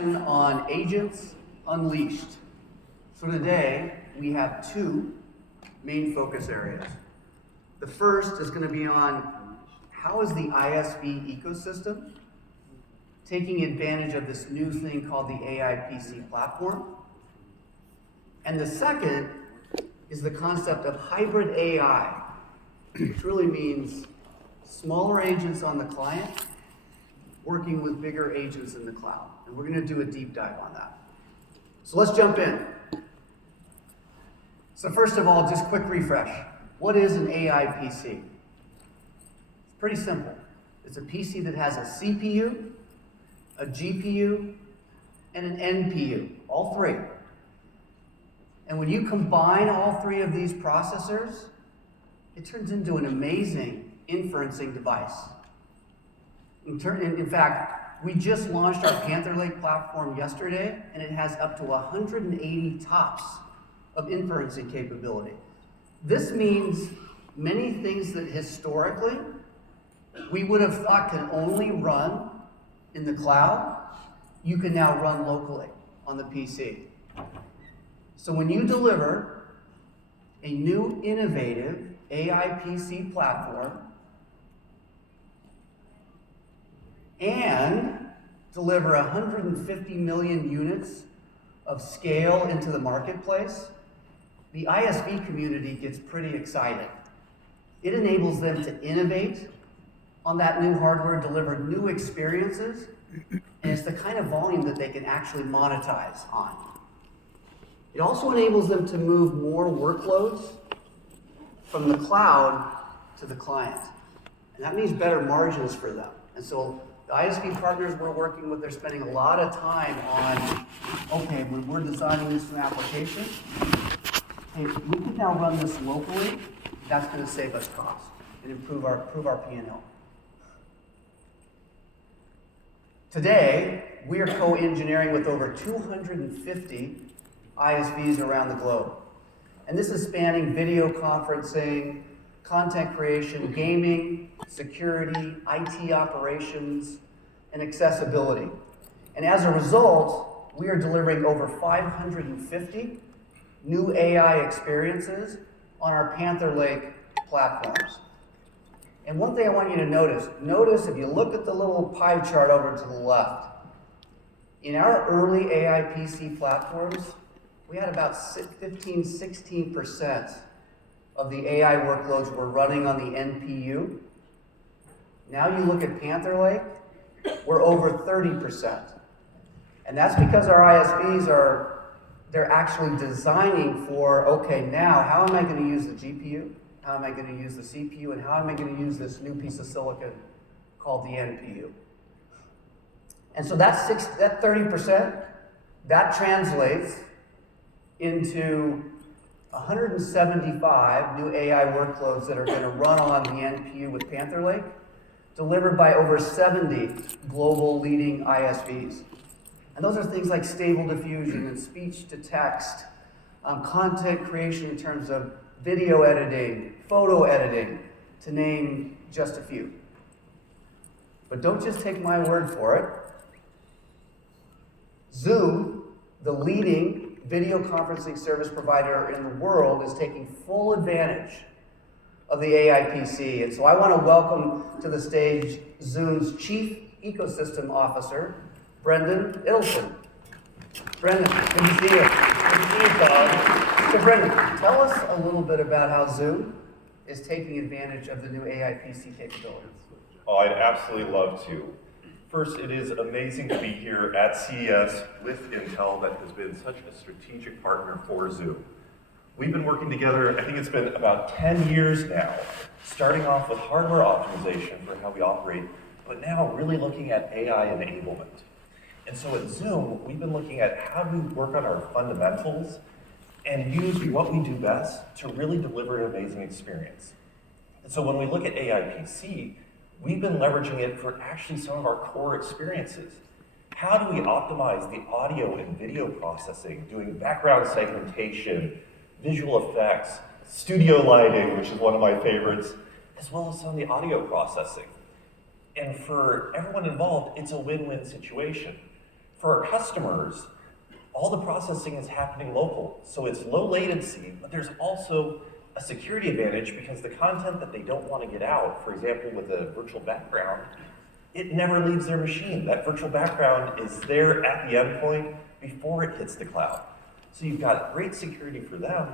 session on Agents Unleashed. So today, we have two main focus areas. The first is going to be on how is the ISV ecosystem taking advantage of this new thing called the AI PC platform. And the second is the concept of hybrid AI, which really means smaller agents on the client working with bigger agents in the cloud. And we're going to do a deep dive on that. So let's jump in. So first of all, just quick refresh. What is an AI PC? It's pretty simple. It's a PC that has a CPU, a GPU, and an NPU, all three. And when you combine all three of these processors, it turns into an amazing inferencing device. In fact, we just launched our Panther Lake platform yesterday, and it has up to 180 TOPS of inferencing capability. This means many things that historically we would have thought can only run in the cloud, you can now run locally on the PC. So when you deliver a new innovative AI PC platform and deliver 150 million units of scale into the marketplace, the ISV community gets pretty excited. It enables them to innovate on that new hardware, deliver new experiences, and it's the kind of volume that they can actually monetize on. It also enables them to move more workloads from the cloud to the client. And that means better margins for them. And so the ISV partners we're working with, they're spending a lot of time on, okay, when we're designing this new application, hey, we can now run this locally. That's going to save us costs and improve our P&L. Today, we are co-engineering with over 250 ISVs around the globe. And this is spanning video conferencing, content creation, gaming, security, IT operations, and accessibility. And as a result, we are delivering over 550 new AI experiences on our Panther Lake platforms. And one thing I want you to notice if you look at the little pie chart over to the left, in our early AI PC platforms, we had about 15, 16% of the AI workloads were running on the NPU. Now you look at Panther Lake, we're over 30%. And that's because our ISVs they're actually designing for, okay, now how am I going to use the GPU? How am I going to use the CPU? And how am I going to use this new piece of silicon called the NPU? And so that 30%, that translates into 175 new AI workloads that are going to run on the NPU with Panther Lake, delivered by over 70 global leading ISVs. And those are things like stable diffusion and speech to text, content creation in terms of video editing, photo editing, to name just a few. But don't just take my word for it. Zoom, the leading video conferencing service provider in the world, is taking full advantage of the AI PC. And so I want to welcome to the stage Zoom's Chief Ecosystem Officer, Brendan Idelson. Brendan, good to see you. Good to see you, Todd. So Brendan, tell us a little bit about how Zoom is taking advantage of the new AI PC capabilities. Oh, I'd absolutely love to. First, it is amazing to be here at CES with Intel that has been such a strategic partner for Zoom. We've been working together, I think it's been about 10 years now, starting off with hardware optimization for how we operate, but now really looking at AI enablement. And so at Zoom, we've been looking at how do we work on our fundamentals and use what we do best to really deliver an amazing experience. And so when we look at AI PC, we've been leveraging it for actually some of our core experiences. How do we optimize the audio and video processing, doing background segmentation, visual effects, studio lighting, which is one of my favorites, as well as some of the audio processing. And for everyone involved, it's a win-win situation. For our customers, all the processing is happening local. So it's low latency, but there's also a security advantage because the content that they don't want to get out, for example, with a virtual background, it never leaves their machine. That virtual background is there at the endpoint before it hits the cloud. So you've got great security for them,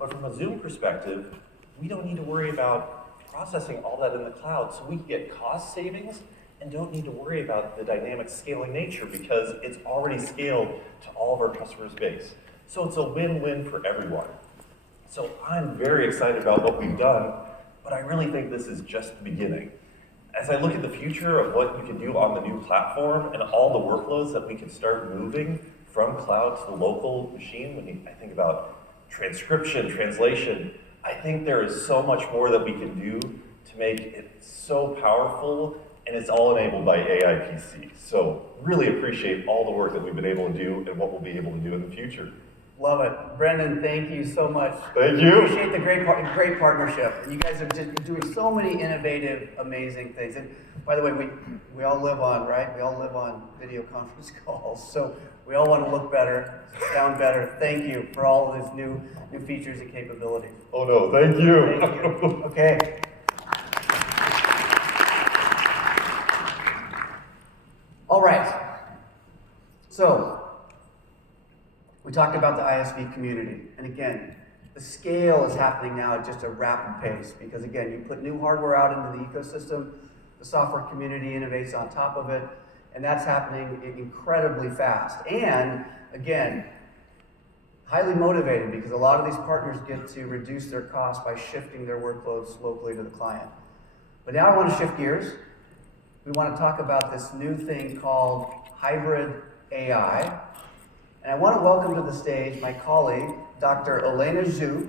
but from a Zoom perspective, we don't need to worry about processing all that in the cloud. So we can get cost savings and don't need to worry about the dynamic scaling nature because it's already scaled to all of our customers' base. So it's a win-win for everyone. So I'm very excited about what we've done, but I really think this is just the beginning. As I look at the future of what you can do on the new platform and all the workloads that we can start moving from cloud to the local machine, I think about transcription, translation, I think there is so much more that we can do to make it so powerful, and it's all enabled by AI PC. So really appreciate all the work that we've been able to do and what we'll be able to do in the future. Love it. Brendan, thank you so much. Thank you. Appreciate the great partnership. And you guys are just doing so many innovative, amazing things. And by the way, we all live on, right? We all live on video conference calls. So we all want to look better, sound better. Thank you for all of these new features and capabilities. Oh no, thank you. Thank you. Okay. All right. So, we talked about the ISV community, and again, the scale is happening now at just a rapid pace because again, you put new hardware out into the ecosystem, the software community innovates on top of it, and that's happening incredibly fast. And again, highly motivated because a lot of these partners get to reduce their costs by shifting their workloads locally to the client. But now I want to shift gears. We want to talk about this new thing called hybrid AI. And I want to welcome to the stage my colleague, Dr. Elena Zhu,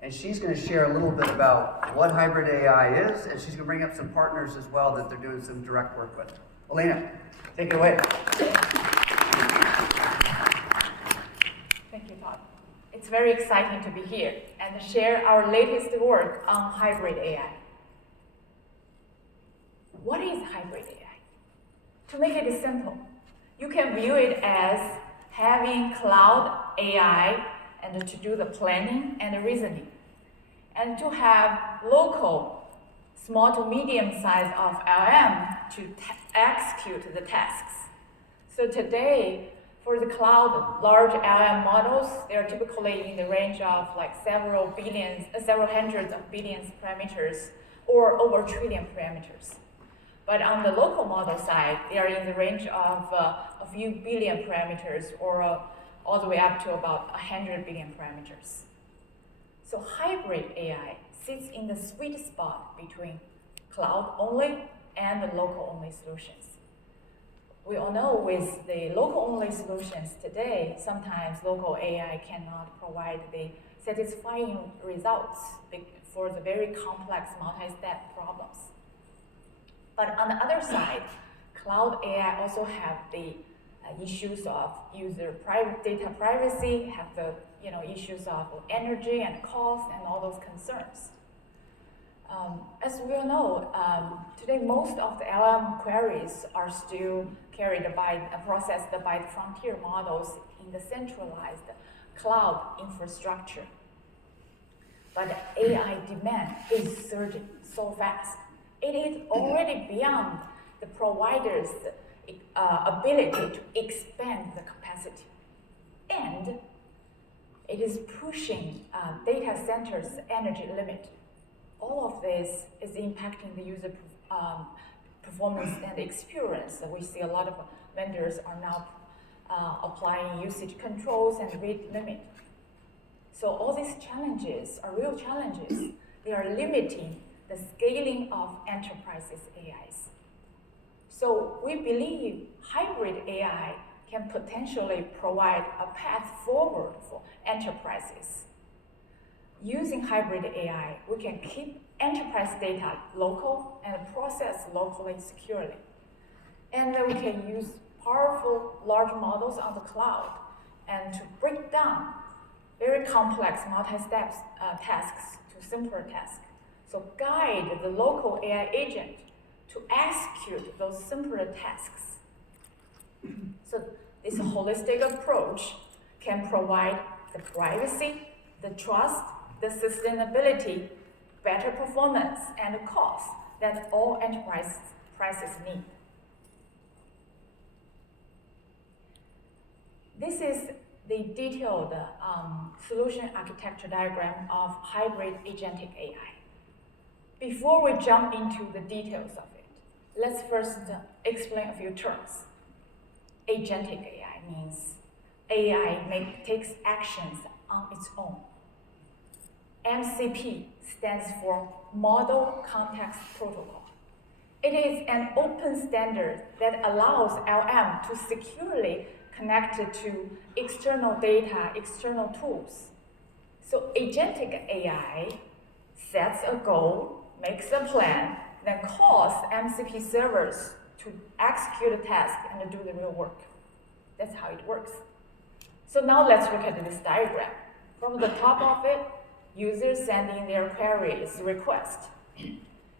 and she's going to share a little bit about what hybrid AI is, and she's going to bring up some partners as well that they're doing some direct work with. Elena, take it away. Thank you, Todd. It's very exciting to be here and share our latest work on hybrid AI. What is hybrid AI? To make it simple, you can view it as having cloud AI and to do the planning and reasoning, and to have local small to medium size of LM to execute the tasks. So today, for the cloud large LM models, they are typically in the range of like several hundreds of billions parameters or over a trillion parameters. But on the local model side, they are in the range of a few billion parameters or all the way up to about 100 billion parameters. So hybrid AI sits in the sweet spot between cloud-only and the local-only solutions. We all know with the local-only solutions today, sometimes local AI cannot provide the satisfying results for the very complex multi-step problems. But on the other side, cloud AI also have the issues of data privacy, have the issues of energy and cost and all those concerns. As we all know, today most of the LM queries are still processed by the frontier models in the centralized cloud infrastructure. But AI demand is surging so fast. It is already beyond the provider's ability to expand the capacity. And it is pushing data centers' energy limit. All of this is impacting the user performance and experience. We see a lot of vendors are now applying usage controls and rate limit. So all these challenges are real challenges. They are limiting the scaling of enterprises' AIs. So we believe hybrid AI can potentially provide a path forward for enterprises. Using hybrid AI, we can keep enterprise data local and process locally securely. And then we can use powerful large models on the cloud and to break down very complex multi-step tasks to simpler tasks. So guide the local AI agent to execute those simpler tasks. So this holistic approach can provide the privacy, the trust, the sustainability, better performance, and cost that all enterprises need. This is the detailed solution architecture diagram of hybrid agentic AI. Before we jump into the details of it, let's first explain a few terms. Agentic AI means AI takes actions on its own. MCP stands for Model Context Protocol. It is an open standard that allows LM to securely connect to external data, external tools. So agentic AI sets a goal, makes a plan, then calls MCP servers to execute a task and do the real work. That's how it works. So now let's look at this diagram. From the top of it, users send in their queries, request.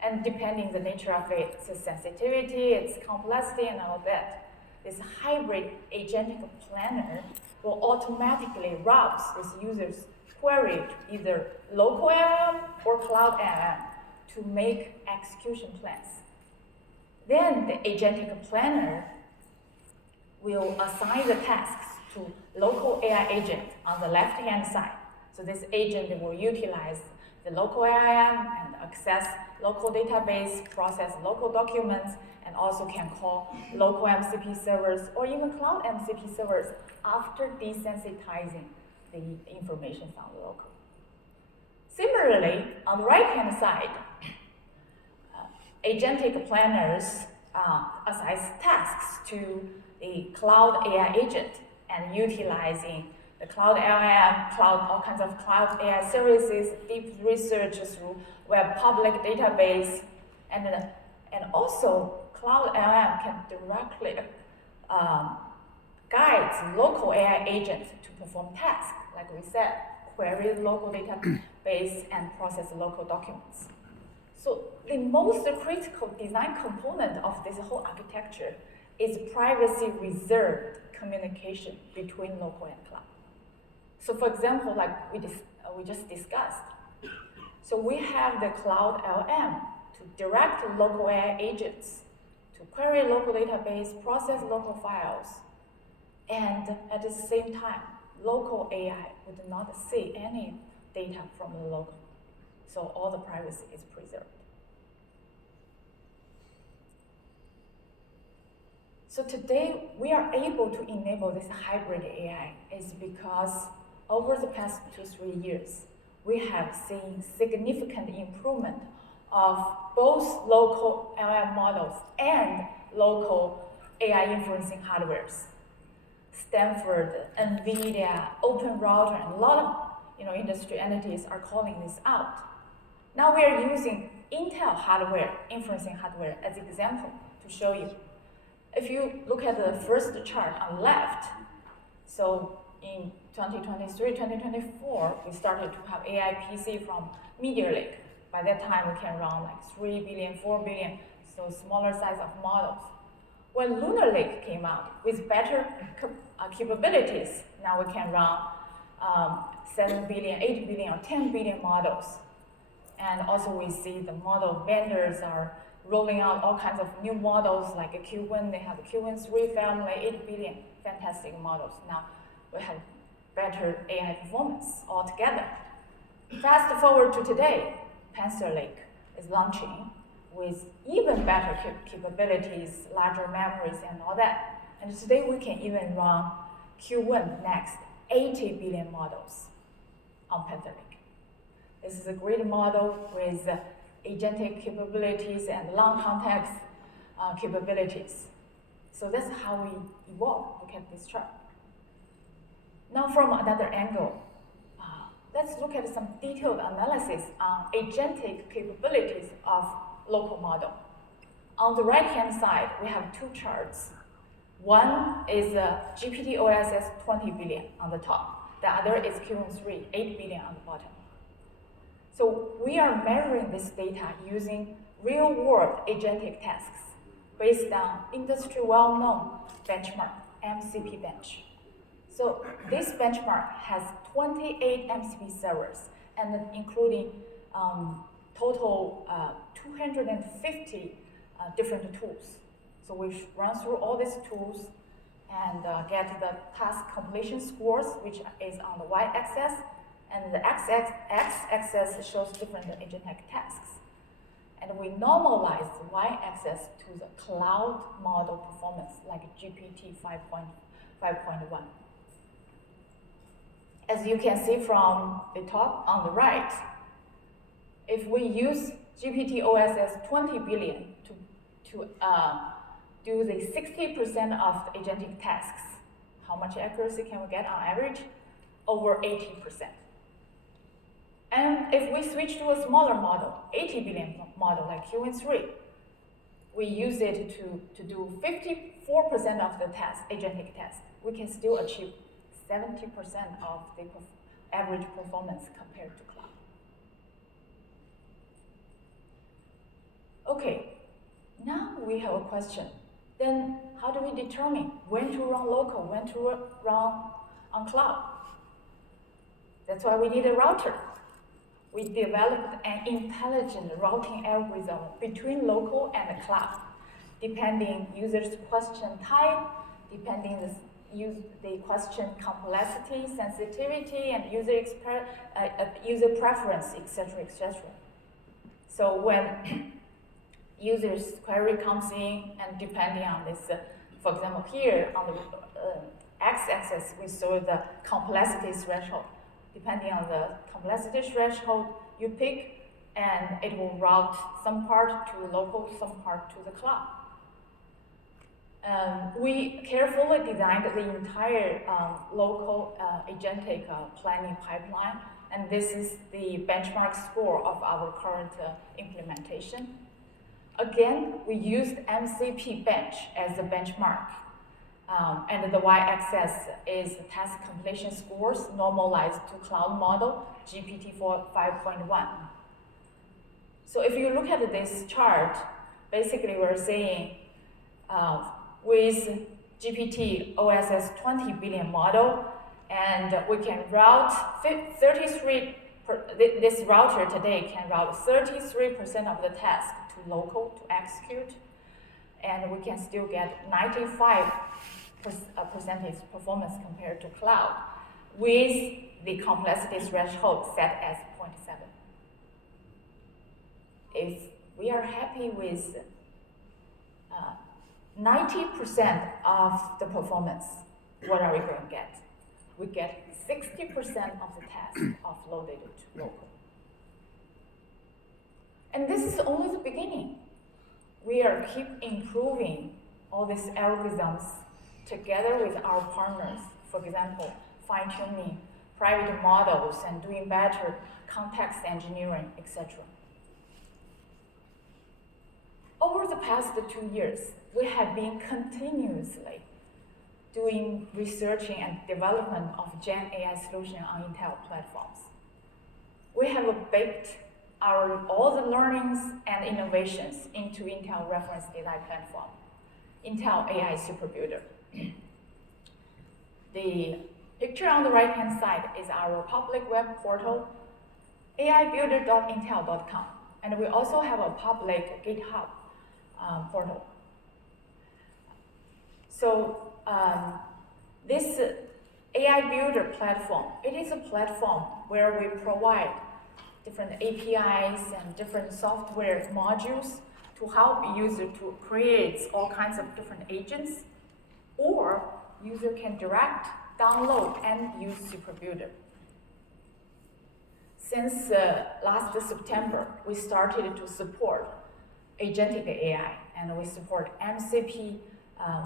And depending the nature of it, its sensitivity, its complexity, and all that, this hybrid agentic planner will automatically route this user's query to either local LLM or cloud LLM to make execution plans. Then the agentic planner will assign the tasks to local AI agent on the left-hand side. So this agent will utilize the local LLM and access local database, process local documents, and also can call local MCP servers or even cloud MCP servers after desensitizing the information from the local. Similarly, on the right-hand side, agentic planners assign tasks to the cloud AI agent and utilizing the cloud LLM, all kinds of cloud AI services, deep research through web public database, and also cloud LLM can directly guide local AI agents to perform tasks, like we said, query the local database and process local documents. So the most critical design component of this whole architecture is privacy-reserved communication between local and cloud. So for example, like we just discussed, so we have the cloud LM to direct local AI agents to query local database, process local files, and at the same time, local AI would not see any data from the local. So all the privacy is preserved. So today, we are able to enable this hybrid AI is because over the past 2-3 years, we have seen significant improvement of both local LLM models and local AI inferencing hardwares. Stanford, NVIDIA, Open Router, and a lot of industry entities are calling this out. Now we are using Intel hardware, inferencing hardware, as an example to show you. If you look at the first chart on the left, so in 2023, 2024, we started to have AI PC from Meteor Lake. By that time, we can run like 3 billion, 4 billion, so smaller size of models. When Lunar Lake came out with better capabilities, now we can run 7 billion, 8 billion, or 10 billion models. And also we see the model vendors are rolling out all kinds of new models like a Q1, they have a Q1 family, 8 billion, fantastic models. Now we have better AI performance altogether. Fast forward to today, Panther Lake is launching with even better capabilities, larger memories and all that. And today we can even run Q1 next, 80 billion models on Panther Lake. This is a great model with agentic capabilities and long context capabilities. So that's how we evolve. Look at this chart. Now from another angle, let's look at some detailed analysis on agentic capabilities of local model. On the right-hand side, we have two charts. One is GPT OSS 20 billion on the top. The other is Q3, 8 billion on the bottom. So we are measuring this data using real-world agentic tasks based on industry well-known benchmark MCP bench. So this benchmark has 28 MCP servers, and including total 250 different tools. So we run through all these tools and get the task completion scores, which is on the y-axis, and the x-axis shows different agentic tasks. And we normalize the y-axis to the cloud model performance, like GPT 5.1. As you can see from the top on the right, if we use GPT OSS 20 billion to do the 60% of the agentic tasks, how much accuracy can we get on average? Over 80%. And if we switch to a smaller model, 80 billion model like QN3, we use it to do 54% of the agentic tasks. We can still achieve 70% of the average performance compared to cloud. Okay, now we have a question. Then how do we determine when to run local, when to run on cloud? That's why we need a router. We developed an intelligent routing algorithm between local and the cloud, depending users' question type, depending the question complexity, sensitivity, and user preference, etc., etc. So when users' query comes in, and depending on this, for example, here on the x-axis, we saw the complexity threshold. Depending on the complexity threshold you pick, and it will route some part to local, some part to the cloud. We carefully designed the entire local agentic planning pipeline, and this is the benchmark score of our current implementation. Again, we used MCP bench as the benchmark. And the y-axis is task completion scores normalized to cloud model, GPT 5.1. So if you look at this chart, basically we're saying with GPT OSS 20 billion model, and we can route 33, this router today can route 33% of the task to local to execute, and we can still get 95% performance compared to cloud with the complexity threshold set as 0.7. If we are happy with 90% of the performance, what are we going to get? We get 60% of the tasks offloaded to local. And this is only the beginning. We are keep improving all these algorithms together with our partners, for example, fine-tuning private models and doing better context engineering, etc. Over the past 2 years, we have been continuously doing researching and development of Gen AI solution on Intel platforms. We have baked all the learnings and innovations into Intel reference design platform, Intel AI Superbuilder. The picture on the right-hand side is our public web portal, aibuilder.intel.com, and we also have a public GitHub portal. So this AI Builder platform, it is a platform where we provide different APIs and different software modules to help user to create all kinds of different agents, or user can direct download and use Superbuilder. Since last September, we started to support agentic AI, and we support MCP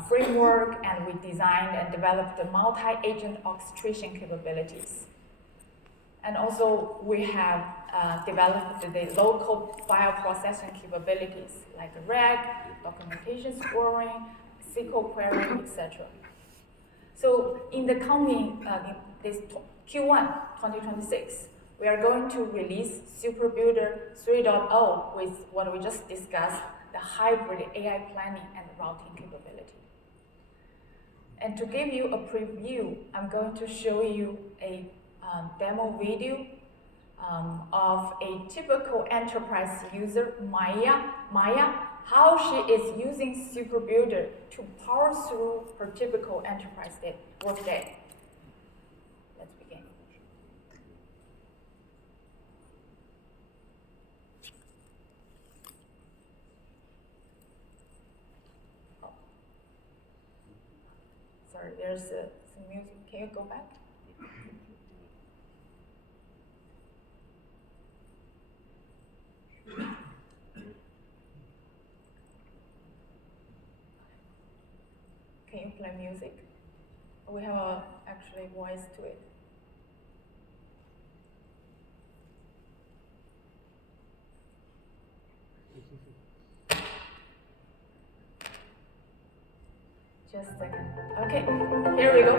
framework, and we designed and developed the multi-agent orchestration capabilities. And also, we have developed the local file processing capabilities like RAG, documentation scoring, SQL querying, etc. So in the coming this Q1 2026, we are going to release Superbuilder 3.0 with what we just discussed, the hybrid AI planning and routing capability. And to give you a preview, I'm going to show you a demo video of a typical enterprise user, Maya, how she is using SuperBuilder to power through her typical enterprise workday. Let's begin. Oh. Sorry, there's some music. Can you go back? Can you play music? We have actually voice to it. Just a second. Okay, here we go.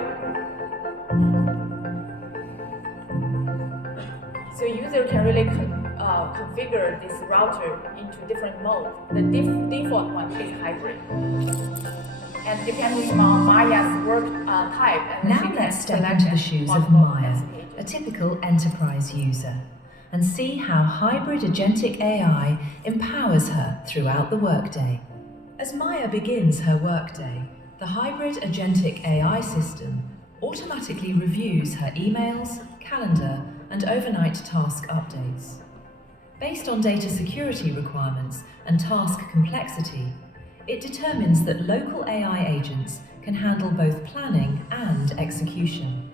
So user can really configure this router into different modes. The default one is hybrid. And depending on Maya's work type, and now let's step into the shoes of Maya, a typical enterprise user, and see how hybrid agentic AI empowers her throughout the workday. As Maya begins her workday, the hybrid agentic AI system automatically reviews her emails, calendar, and overnight task updates. Based on data security requirements and task complexity, it determines that local AI agents can handle both planning and execution.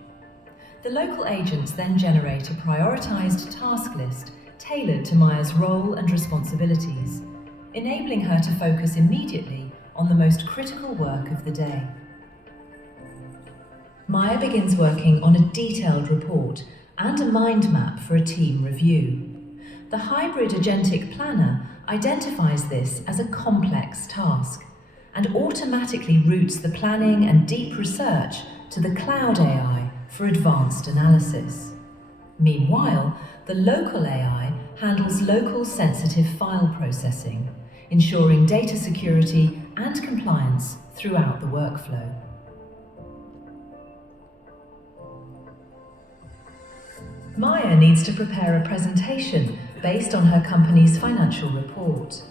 The local agents then generate a prioritized task list tailored to Maya's role and responsibilities, enabling her to focus immediately on the most critical work of the day. Maya begins working on a detailed report and a mind map for a team review. The hybrid agentic planner identifies this as a complex task and automatically routes the planning and deep research to the cloud AI for advanced analysis. Meanwhile, the local AI handles local sensitive file processing, ensuring data security and compliance throughout the workflow. Maya needs to prepare a presentation based on her company's financial report.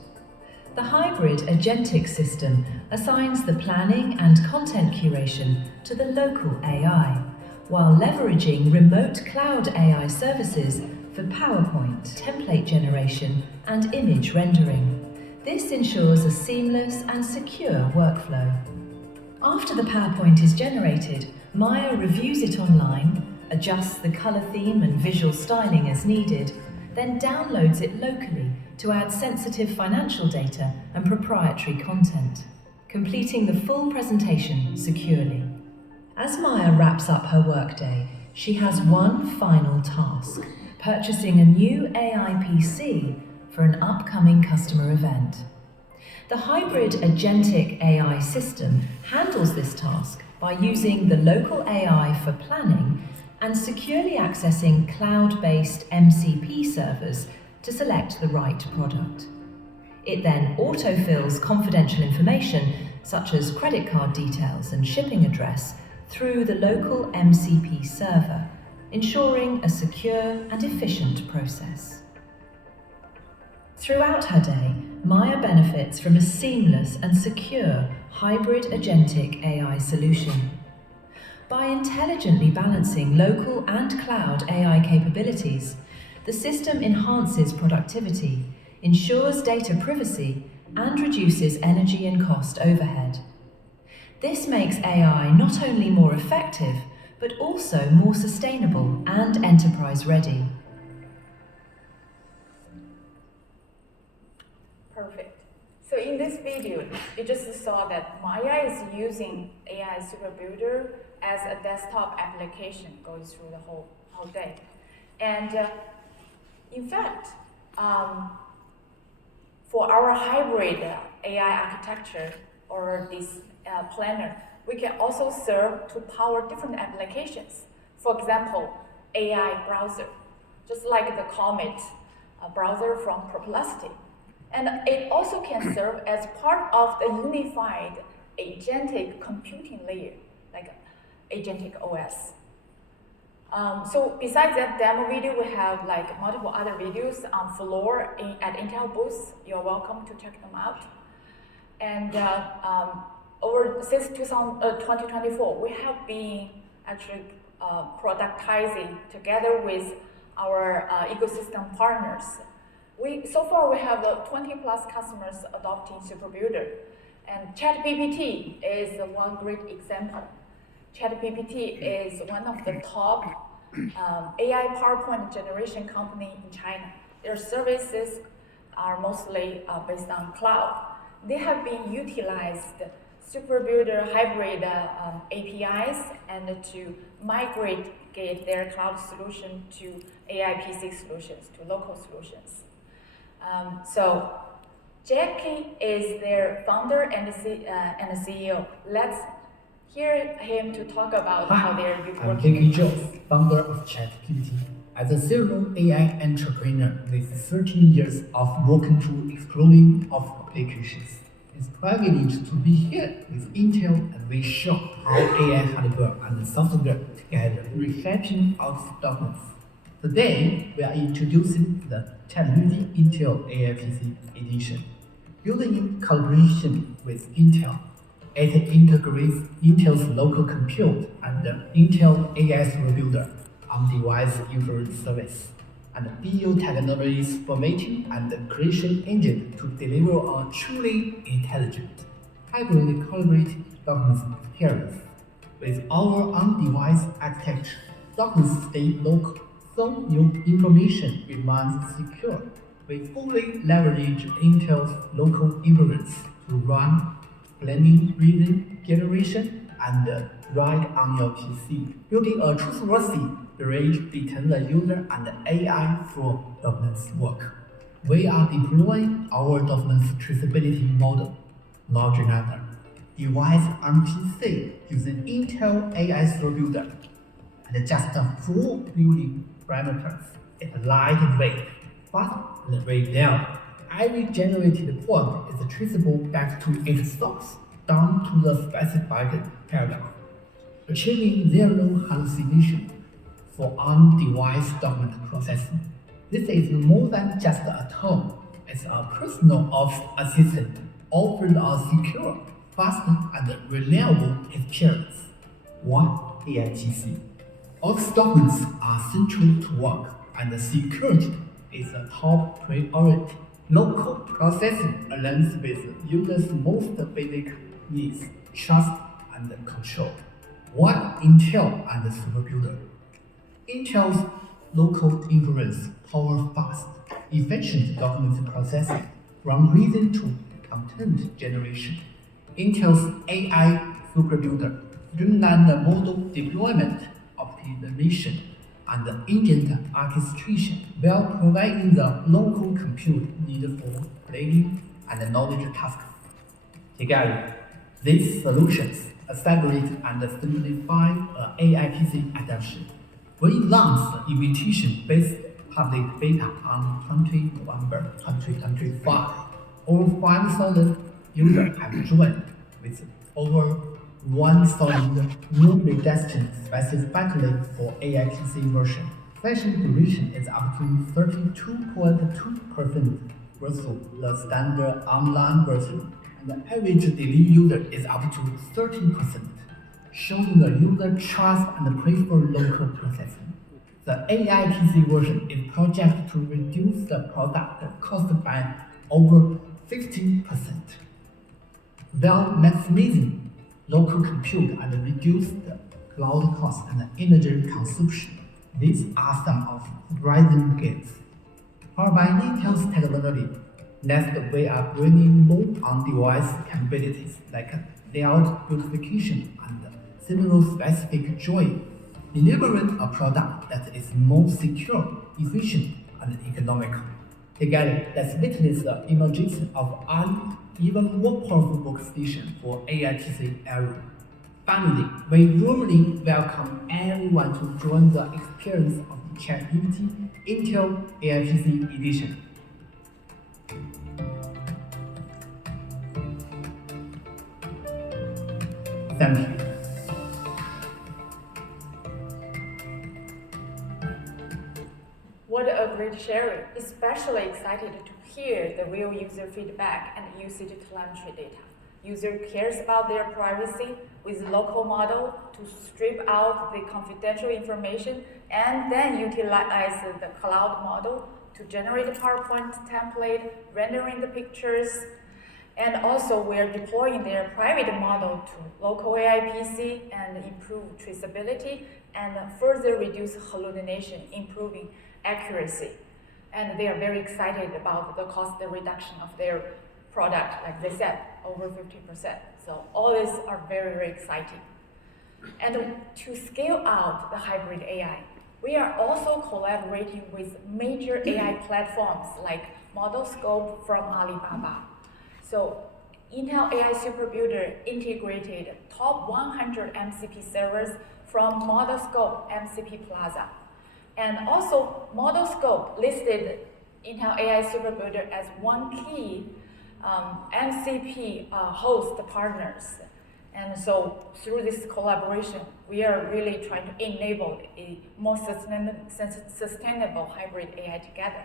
The hybrid agentic system assigns the planning and content curation to the local AI, while leveraging remote cloud AI services for PowerPoint, template generation, and image rendering. This ensures a seamless and secure workflow. After the PowerPoint is generated, Maya reviews it online, adjusts the color theme and visual styling as needed, then downloads it locally to add sensitive financial data and proprietary content, completing the full presentation securely. As Maya wraps up her workday, she has one final task: purchasing a new AI PC for an upcoming customer event. The hybrid agentic AI system handles this task by using the local AI for planning and securely accessing cloud-based MCP servers to select the right product. It then autofills confidential information such as credit card details and shipping address through the local MCP server, ensuring a secure and efficient process. Throughout her day, Maya benefits from a seamless and secure hybrid agentic AI solution. By intelligently balancing local and cloud AI capabilities, the system enhances productivity, ensures data privacy, and reduces energy and cost overhead. This makes AI not only more effective, but also more sustainable and enterprise-ready. Perfect. So in this video, you just saw that Maya is using AI SuperBuilder as a desktop application going through the whole day. And in fact, for our hybrid AI architecture or this planner, we can also serve to power different applications. For example, AI browser, just like the Comet browser from Perplexity. And it also can serve as part of the unified agentic computing layer like agentic OS. So besides that demo video, we have like multiple other videos on floor at Intel booth. You're welcome to check them out. And since 2024, we have been actually productizing together with our ecosystem partners. So far we have 20 plus customers adopting SuperBuilder. And ChatGPT is one great example. ChatGPT is one of the top AI PowerPoint generation company in China. Their services are mostly based on cloud. They have been utilized SuperBuilder hybrid APIs and to migrate their cloud solution to AI PC solutions, to local solutions. So Jackie is their founder and CEO. Let's hear him to talk about how they're working. I'm Jackie Zhou, founder of ChatGPT. As a serial AI entrepreneur with 13 years of working through exploring of applications, it's a privilege to be here with Intel and we show how AI hardware and software together reshaping our dominance. Today, we are introducing the ChatGPT Intel AI PC Edition. Built in collaboration with Intel, it integrates Intel's local compute and the Intel AI SuperBuilder on-device inference service, and BU technologies formatting and creation engine to deliver a truly intelligent, hybrid collaborative document experience. With our on-device architecture, documents stay local, so your information remains secure. We fully leverage Intel's local inference to run planning, reason generation, and write on your PC, building a trustworthy bridge between the user and the AI for documents work. We are deploying our documents traceability model, large learner, device on PC using Intel AI SuperBuilder, and just 4 building parameters. It's lightweight, fast, and break down. Every generated point is traceable back to its source, down to the specified paragraph, achieving zero hallucination for on-device document processing. This is more than just a tool, it's a personal assistant offering a secure, fast, and reliable experience. One AIGC. All documents are central to work, and security is a top priority. Local processing aligns with users' most basic needs, trust and control. One Intel and SuperBuilder. Intel's local inference power fast, efficient document processing from reason to content generation. Intel's AI SuperBuilder streamlined the model deployment, optimization, and agent orchestration while providing the local compute needed for planning and knowledge tasks. Together, these solutions accelerate and simplify AI PC adoption. We launched the invitation-based public beta on 20 November 2025. Over 5,000 users have joined, with over 1,000 new registrations specifically for AI PC version. Session duration is up to 32.2% versus the standard online version, and the average daily user is up to 13%, showing the user trust and prefer local processing. The AI PC version is projected to reduce the product cost by over 15%, while maximizing local compute and reduce the cloud cost and energy consumption. These are some of the rising gains. Powered by Intel's technology, next we are bringing more on-device capabilities like layout beautification and similar-specific join, delivering a product that is more secure, efficient, and economical. Together, let's witness the emergence of an even more powerful workstation for AI PC era. Finally, we warmly welcome everyone to join the experience of the ChatGPT Intel AI PC Edition. Thank you. What a great sharing. Especially excited to hear the real user feedback and usage telemetry data. User cares about their privacy with local model to strip out the confidential information and then utilize the cloud model to generate a PowerPoint template, rendering the pictures. And also we are deploying their private model to local AI PC and improve traceability and further reduce hallucination, improving accuracy. And they are very excited about the cost reduction of their product, like they said, over 50%. So all these are very, very exciting. And to scale out the hybrid AI, we are also collaborating with major AI platforms like ModelScope from Alibaba. So Intel AI Superbuilder integrated top 100 MCP servers from ModelScope MCP Plaza. And also ModelScope listed Intel AI Superbuilder as one key MCP host partners. And so through this collaboration, we are really trying to enable a more sustainable hybrid AI together.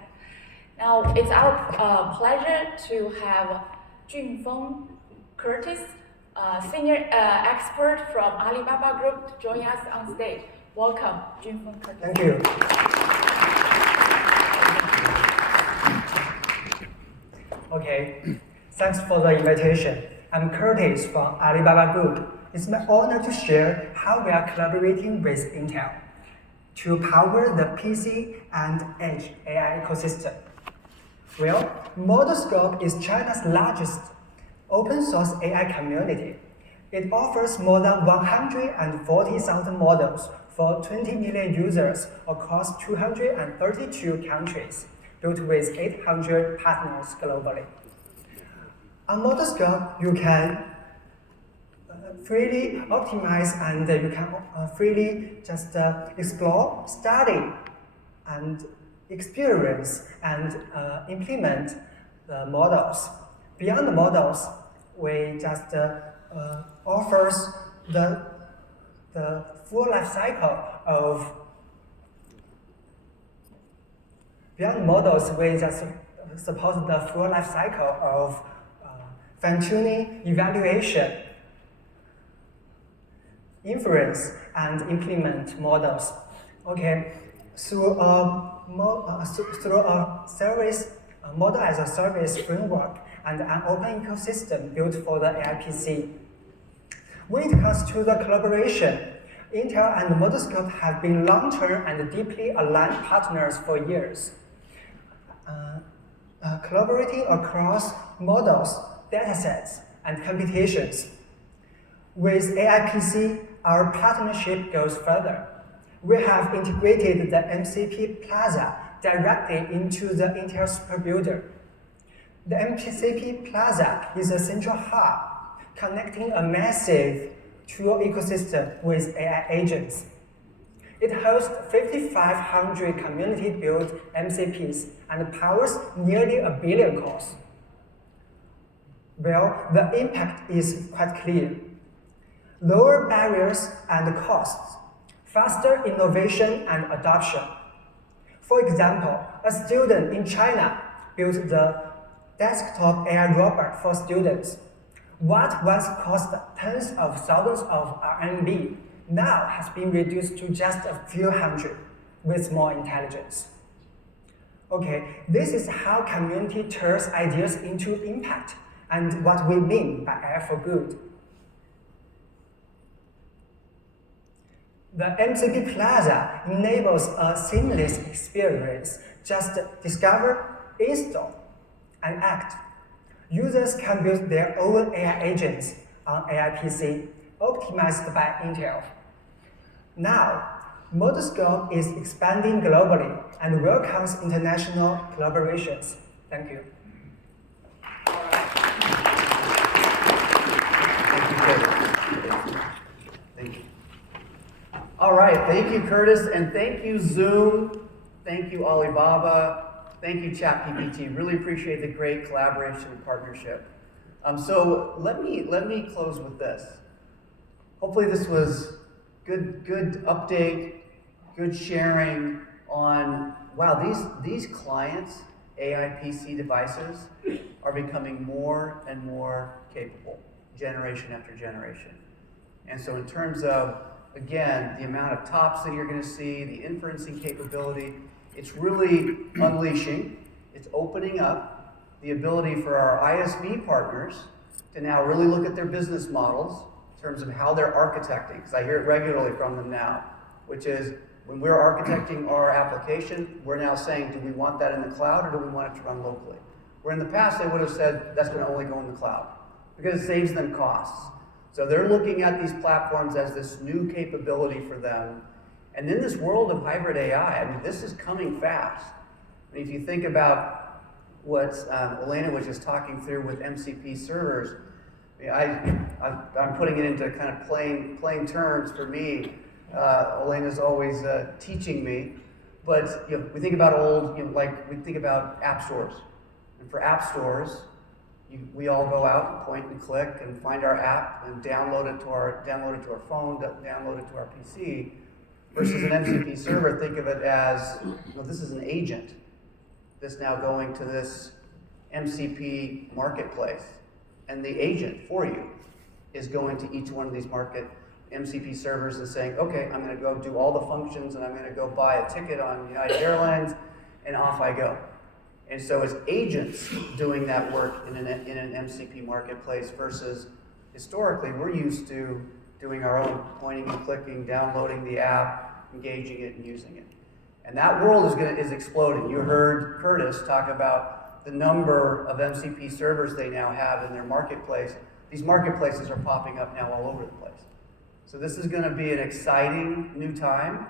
Now, it's our pleasure to have Junfeng Curtis, senior expert from Alibaba Group, to join us on stage. Welcome, Junfeng Curtis. Thank you. Okay, thanks for the invitation. I'm Curtis from Alibaba Group. It's my honor to share how we are collaborating with Intel to power the PC and Edge AI ecosystem. Well, ModelScope is China's largest open source AI community. It offers more than 140,000 models for 20 million users across 232 countries, built with 800 partners globally. On ModelScope, you can freely optimize and you can freely just explore, study, and experience and implement the models. Beyond the models, we just offers the full life cycle of beyond models. We just support the full life cycle of fine-tuning, evaluation, inference, and implement models. Okay, through a service, a model as a service framework, and an open ecosystem built for the AI PC. When it comes to the collaboration, Intel and ModelScope have been long-term and deeply aligned partners for years. Collaborating across models, datasets, and computations. With AI PC, our partnership goes further. We have integrated the MCP Plaza directly into the Intel Superbuilder. The MCP Plaza is a central hub connecting a massive tool ecosystem with AI agents. It hosts 5,500 community-built MCPs and powers nearly 1 billion cores. Well, the impact is quite clear. Lower barriers and costs, faster innovation and adoption. For example, a student in China built the desktop AI robot for students. What once cost tens of thousands of RMB now has been reduced to just a few hundred with more intelligence. Okay, this is how community turns ideas into impact and what we mean by AI for good. The MCP Plaza enables a seamless experience. Just discover, install, and act. Users can build their own AI agents on AI PC, optimized by Intel. Now, ModelScope is expanding globally and welcomes international collaborations. Thank you. Thank you. All right, thank you, Curtis, and thank you, Zoom. Thank you, Alibaba. Thank you, ChatGPT. Really appreciate the great collaboration and partnership. So let me close with this. Hopefully, this was good update, good sharing, on, wow, these clients, AI PC devices, are becoming more and more capable, generation after generation. And so in terms of, again, the amount of TOPS that you're going to see, the inferencing capability, it's really unleashing, it's opening up the ability for our ISV partners to now really look at their business models in terms of how they're architecting, because I hear it regularly from them now, which is when we're architecting our application, we're now saying, do we want that in the cloud or do we want it to run locally? Where in the past they would have said that's going to only go in the cloud because it saves them costs. So they're looking at these platforms as this new capability for them. And in this world of hybrid AI, I mean, this is coming fast. I mean, if you think about what Elena was just talking through with MCP servers, I mean, I'm putting it into kind of plain terms for me. Elena's always teaching me, but we think about like we think about app stores. And for app stores, we all go out and point and click and find our app and download it to our phone, download it to our PC. Versus an MCP server, think of it as, this is an agent that's now going to this MCP marketplace. And the agent for you is going to each one of these MCP servers and saying, okay, I'm going to go do all the functions and I'm going to go buy a ticket on United Airlines and off I go. And so it's agents doing that work in an MCP marketplace versus historically we're used to doing our own pointing and clicking, downloading the app, engaging it and using it. And that world is exploding. You heard Curtis talk about the number of MCP servers they now have in their marketplace. These marketplaces are popping up now all over the place. So this is going to be an exciting new time.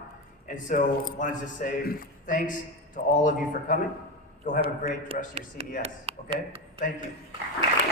And so I wanted to say thanks to all of you for coming. Go have a great rest of your CES, okay? Thank you.